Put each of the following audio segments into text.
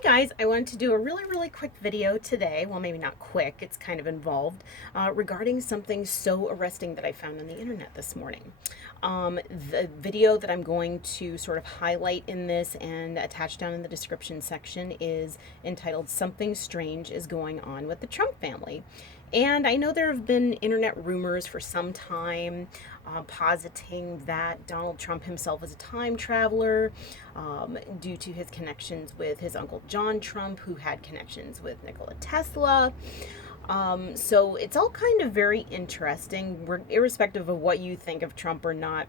Hey guys, I wanted to do a really quick video today. Well, maybe not quick, it's kind of involved, regarding something so arresting that I found on the internet this morning. The video that I'm going to sort of highlight in this and attach down in the description section is entitled Something Strange is Going On with the Trump Family. And I know there have been internet rumors for some time positing that Donald Trump himself is a time traveler due to his connections with his uncle John Trump, who had connections with Nikola Tesla. So it's all kind of very interesting, irrespective of what you think of Trump or not.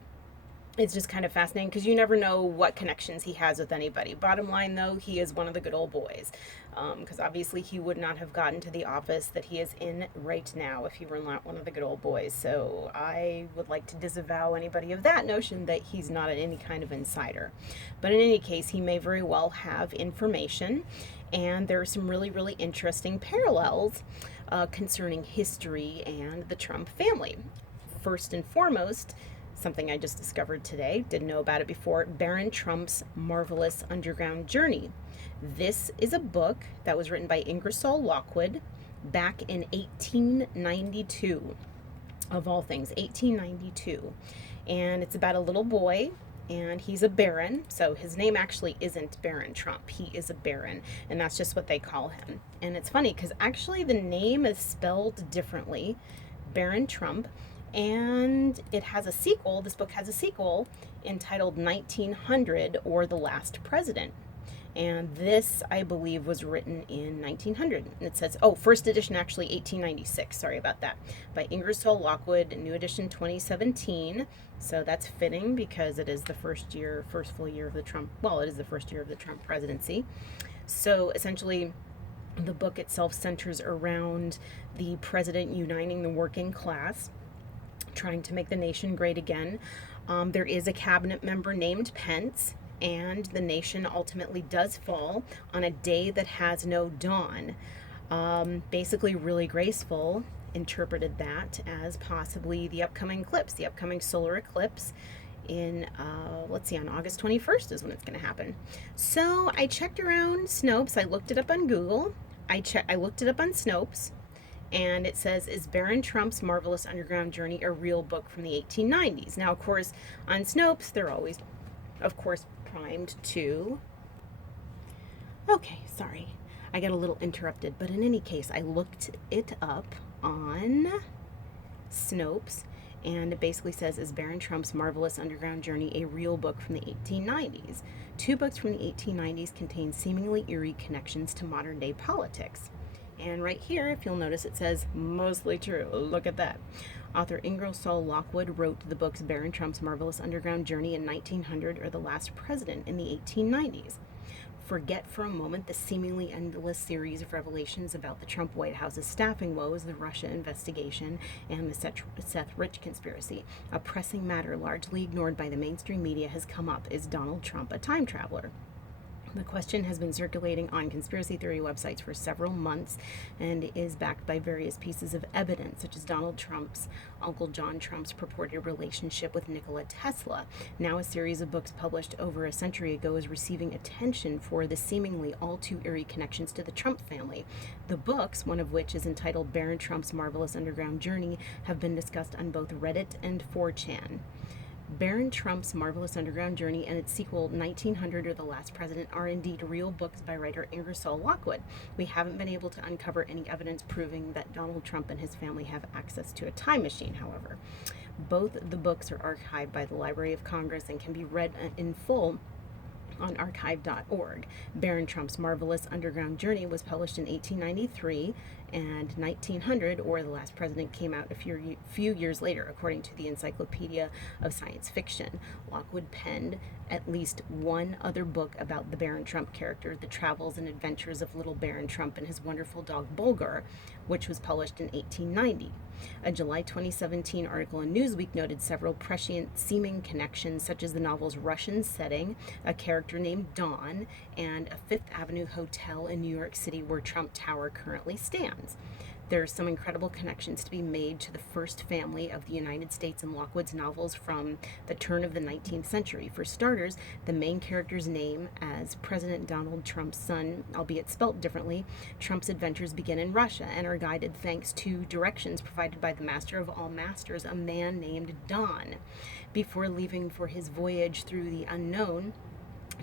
It's just kind of fascinating because you never know what connections he has with anybody. Bottom line, though, he is one of the good old boys. Because obviously he would not have gotten to the office that he is in right now if he were not one of the good old boys. So I would like to disavow anybody of that notion that he's not any kind of insider. But in any case, he may very well have information. And there are some really interesting parallels concerning history and the Trump family. First and foremost, something I just discovered today, didn't know about it before, Baron Trump's Marvelous Underground Journey. This is a book that was written by Ingersoll Lockwood back in 1892, of all things, 1892. And it's about a little boy, and he's a baron. So his name actually isn't Baron Trump. He is a baron, and that's just what they call him. And it's funny because actually the name is spelled differently, Baron Trump. And it has a sequel. This book has a sequel entitled 1900 or The Last President. And this, I believe, was written in 1900. And it says, first edition actually 1896. Sorry about that. By Ingersoll Lockwood, new edition 2017. So that's fitting because it is the first full year of the Trump, it is the first year of the Trump presidency. So essentially, the book itself centers around the president uniting the working class, trying to make the nation great again. There is a cabinet member named Pence, and the nation ultimately does fall on a day that has no dawn. Basically, really graceful interpreted that as possibly the upcoming eclipse, the upcoming solar eclipse in, on August 21st is when it's going to happen. So I checked around Snopes. I looked it up on Google. I looked it up on Snopes. And it says, is Baron Trump's Marvelous Underground Journey a real book from the 1890s? Now, of course, on Snopes, they're always, of course, primed to... Okay, sorry. I got a little interrupted. But in any case, I looked it up on Snopes, and it basically says, is Baron Trump's Marvelous Underground Journey a real book from the 1890s? Two books from the 1890s contain seemingly eerie connections to modern-day politics. And right here, if you'll notice, it says, mostly true. Look at that. Author Ingersoll Lockwood wrote the books Baron Trump's Marvelous Underground Journey in 1900 or The Last President in the 1890s. Forget for a moment the seemingly endless series of revelations about the Trump White House's staffing woes, the Russia investigation, and the Seth Rich conspiracy. A pressing matter largely ignored by the mainstream media has come up. Is Donald Trump a time traveler? The question has been circulating on conspiracy theory websites for several months and is backed by various pieces of evidence, such as Donald Trump's Uncle John Trump's purported relationship with Nikola Tesla. Now a series of books published over a century ago is receiving attention for the seemingly all too eerie connections to the Trump family. The books, one of which is entitled Baron Trump's Marvelous Underground Journey, have been discussed on both Reddit and 4chan. Baron Trump's Marvelous Underground Journey and its sequel, 1900 or The Last President, are indeed real books by writer Ingersoll Lockwood. We haven't been able to uncover any evidence proving that Donald Trump and his family have access to a time machine, however. Both the books are archived by the Library of Congress and can be read in full on archive.org. Baron Trump's Marvelous Underground Journey was published in 1893, and 1900, or The Last President, came out a few years later, according to the Encyclopedia of Science Fiction. Lockwood penned at least one other book about the Baron Trump character, The Travels and Adventures of Little Baron Trump and His Wonderful Dog Bulgar, which was published in 1890. A July 2017 article in Newsweek noted several prescient seeming connections, such as the novel's Russian setting, a character named Dawn, and a Fifth Avenue hotel in New York City where Trump Tower currently stands. There's some incredible connections to be made to the first family of the United States in Lockwood's novels from the turn of the 19th century. For starters, the main character's name, as President Donald Trump's son, albeit spelt differently, Trump's adventures begin in Russia and are guided thanks to directions provided by the master of all masters, a man named Don. Before leaving for his voyage through the unknown,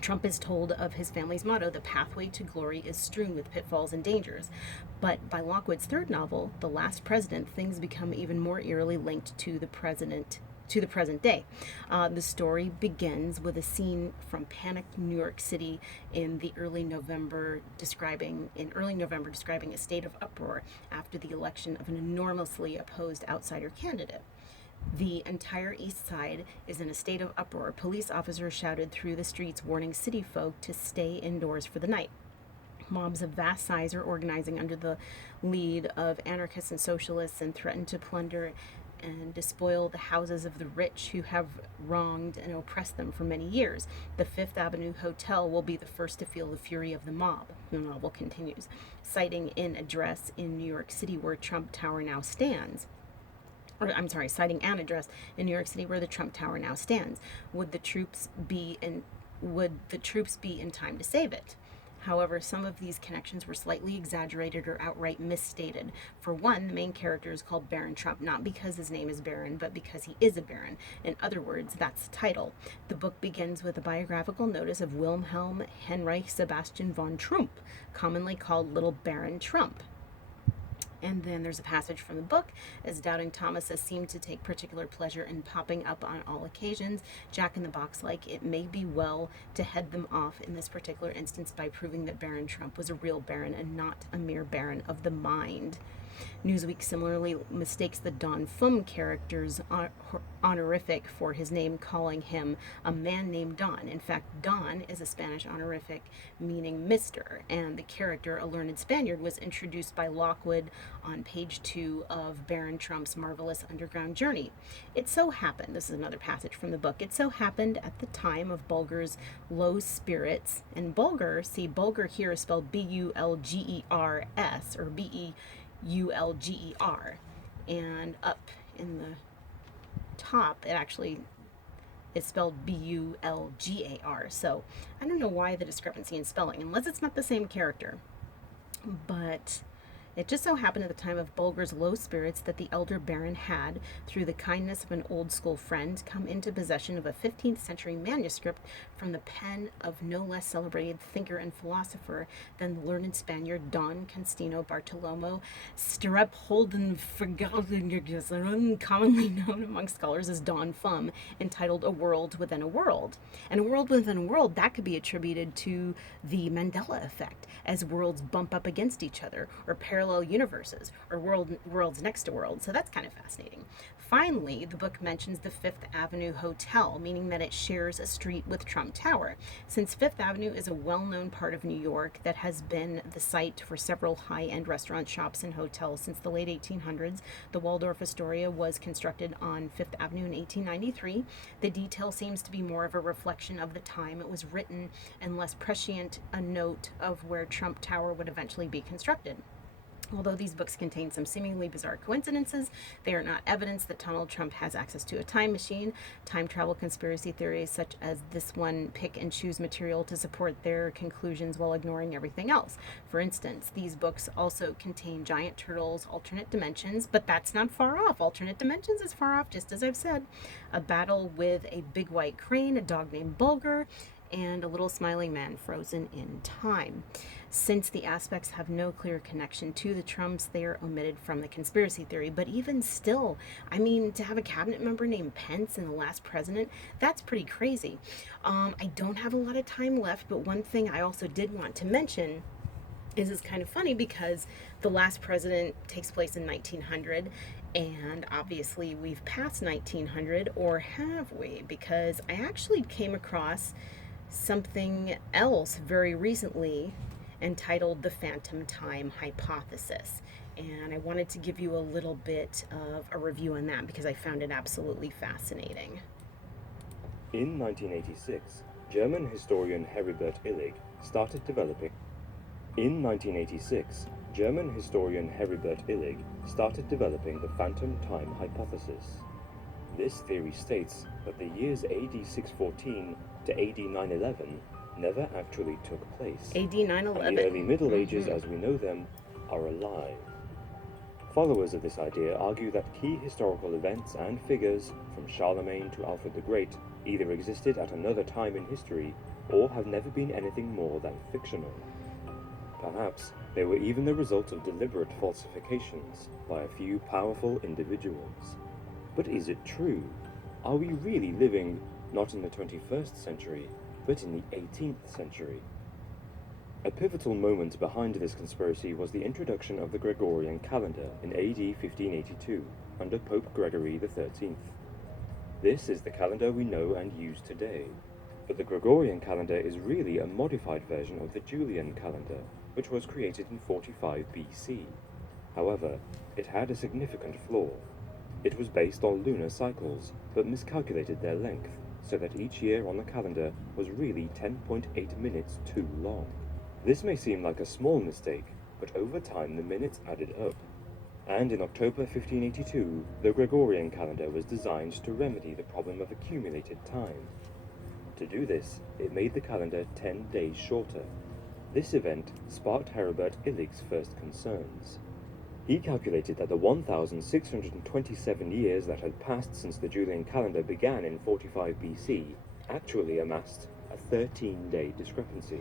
Trump is told of his family's motto, the pathway to glory is strewn with pitfalls and dangers. But by Lockwood's third novel, The Last President, things become even more eerily linked to the present day. The story begins with a scene from panicked New York City in early November, describing a state of uproar after the election of an enormously opposed outsider candidate. The entire east side is in a state of uproar. Police officers shouted through the streets, warning city folk to stay indoors for the night. Mobs of vast size are organizing under the lead of anarchists and socialists and threaten to plunder and despoil the houses of the rich who have wronged and oppressed them for many years. The Fifth Avenue Hotel will be the first to feel the fury of the mob, the novel continues, citing an address in New York City where Trump Tower now stands. Citing an address in New York City where the Trump Tower now stands. Would the troops be in time to save it? However, some of these connections were slightly exaggerated or outright misstated. For one, the main character is called Baron Trump, not because his name is Baron, but because he is a baron. In other words, that's the title. The book begins with a biographical notice of Wilhelm Heinrich Sebastian von Trump, commonly called Little Baron Trump. And then there's a passage from the book. As doubting Thomases seemed to take particular pleasure in popping up on all occasions, Jack in the Box like, it may be well to head them off in this particular instance by proving that Baron Trump was a real baron and not a mere baron of the mind. Newsweek similarly mistakes the Don Fum character's honorific for his name, calling him a man named Don. In fact, Don is a Spanish honorific meaning Mr., and the character, a learned Spaniard, was introduced by Lockwood on page 2 of Baron Trump's marvelous underground journey. It so happened, this is another passage from the book, it so happened at the time of Bulger's low spirits, and Bulger here is spelled Bulgers or Bulger, and up in the top it actually is spelled Bulgar. So I don't know why the discrepancy in spelling, unless it's not the same character. But it just so happened at the time of Bulger's low spirits that the elder baron had, through the kindness of an old school friend, come into possession of a 15th century manuscript from the pen of no less celebrated thinker and philosopher than the learned Spaniard Don Constantino Bartolomeo Strepholdenfrigalius, commonly known among scholars as Don Fum, entitled A World Within a World. And a world within a world, that could be attributed to the Mandela effect, as worlds bump up against each other, or parallel universes, or worlds next to worlds. So that's kind of fascinating. Finally, the book mentions the Fifth Avenue Hotel, meaning that it shares a street with Trump Tower. Since Fifth Avenue is a well-known part of New York that has been the site for several high-end restaurant shops and hotels since the late 1800s, the Waldorf Astoria was constructed on Fifth Avenue in 1893. The detail seems to be more of a reflection of the time it was written and less prescient a note of where Trump Tower would eventually be constructed. Although these books contain some seemingly bizarre coincidences, they are not evidence that Donald Trump has access to a time machine. Time travel conspiracy theories such as this one pick and choose material to support their conclusions while ignoring everything else. For instance, these books also contain giant turtles, alternate dimensions, but that's not far off. Alternate dimensions is far off, just as I've said. A battle with a big white crane, a dog named Bulger, and a little smiling man frozen in time. Since the aspects have no clear connection to the Trumps, they are omitted from the conspiracy theory. But even still, I mean, to have a cabinet member named Pence in The Last President, that's pretty crazy. I don't have a lot of time left, but one thing I also did want to mention is it's kind of funny because The Last President takes place in 1900, and obviously we've passed 1900, or have we? Because I actually came across something else very recently entitled The Phantom Time Hypothesis. And I wanted to give you a little bit of a review on that because I found it absolutely fascinating. In 1986, German historian Heribert Illig started developing. In 1986, German historian Heribert Illig started developing the phantom time hypothesis. This theory states that the years AD 614 to AD 911 never actually took place, AD and the early 911. Middle Ages as we know them are a lie. Followers of this idea argue that key historical events and figures, from Charlemagne to Alfred the Great, either existed at another time in history or have never been anything more than fictional. Perhaps they were even the result of deliberate falsifications by a few powerful individuals. But is it true? Are we really living not in the 21st century, but in the 18th century? A pivotal moment behind this conspiracy was the introduction of the Gregorian calendar in AD 1582 under Pope Gregory XIII. This is the calendar we know and use today, but the Gregorian calendar is really a modified version of the Julian calendar, which was created in 45 BC. However, it had a significant flaw. It was based on lunar cycles, but miscalculated their length, so that each year on the calendar was really 10.8 minutes too long. This may seem like a small mistake, but over time the minutes added up. And in October 1582, the Gregorian calendar was designed to remedy the problem of accumulated time. To do this, it made the calendar 10 days shorter. This event sparked Heribert Illig's first concerns. He calculated that the 1,627 years that had passed since the Julian calendar began in 45 BC actually amassed a 13-day discrepancy.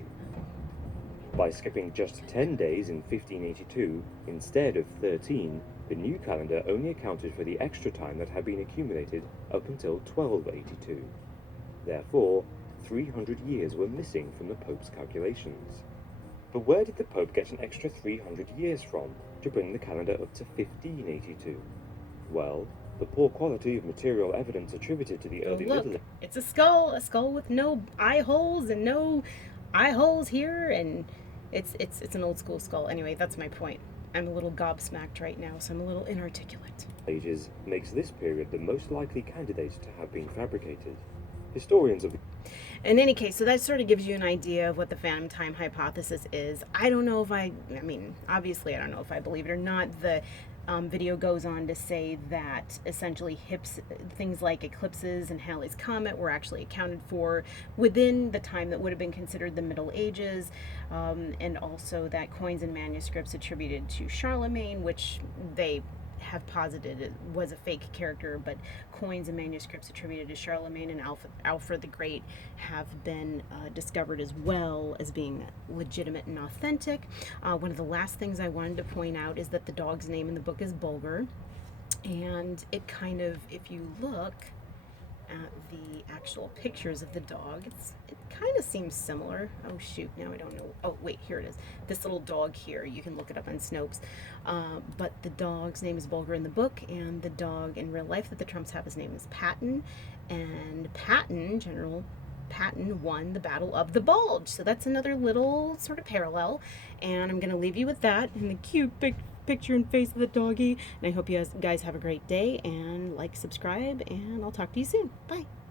By skipping just 10 days in 1582 instead of 13, the new calendar only accounted for the extra time that had been accumulated up until 1282. Therefore, 300 years were missing from the Pope's calculations. But where did the Pope get an extra 300 years from to bring the calendar up to 1582? Well, the poor quality of material evidence attributed to the Oh, early look, Middle it's a skull with no eye holes and no eye holes here, and it's an old school skull. Anyway, that's my point. I'm a little gobsmacked right now, so I'm a little inarticulate. Ages makes this period the most likely candidate to have been fabricated. Historians of In any case, so that sort of gives you an idea of what the phantom time hypothesis is. I don't know if I mean, obviously, I don't know if I believe it or not. The video goes on to say that essentially things like eclipses and Halley's Comet were actually accounted for within the time that would have been considered the Middle Ages, and also that coins and manuscripts attributed to Charlemagne, which they have posited it was a fake character, but coins and manuscripts attributed to Charlemagne and Alfred the Great have been discovered as well as being legitimate and authentic. One of the last things I wanted to point out is that the dog's name in the book is Bulger, and it kind of, if you look at the actual pictures of the dog, it kind of seems similar. Oh shoot, now I don't know. Oh wait, here it is. This little dog here, you can look it up on Snopes. But the dog's name is Bulger in the book, and the dog in real life that the Trumps have, his name is Patton, and General Patton won the Battle of the Bulge. So that's another little sort of parallel, and I'm going to leave you with that and the cute picture and face of the doggy. And I hope you guys have a great day, and like, subscribe, and I'll talk to you soon. Bye.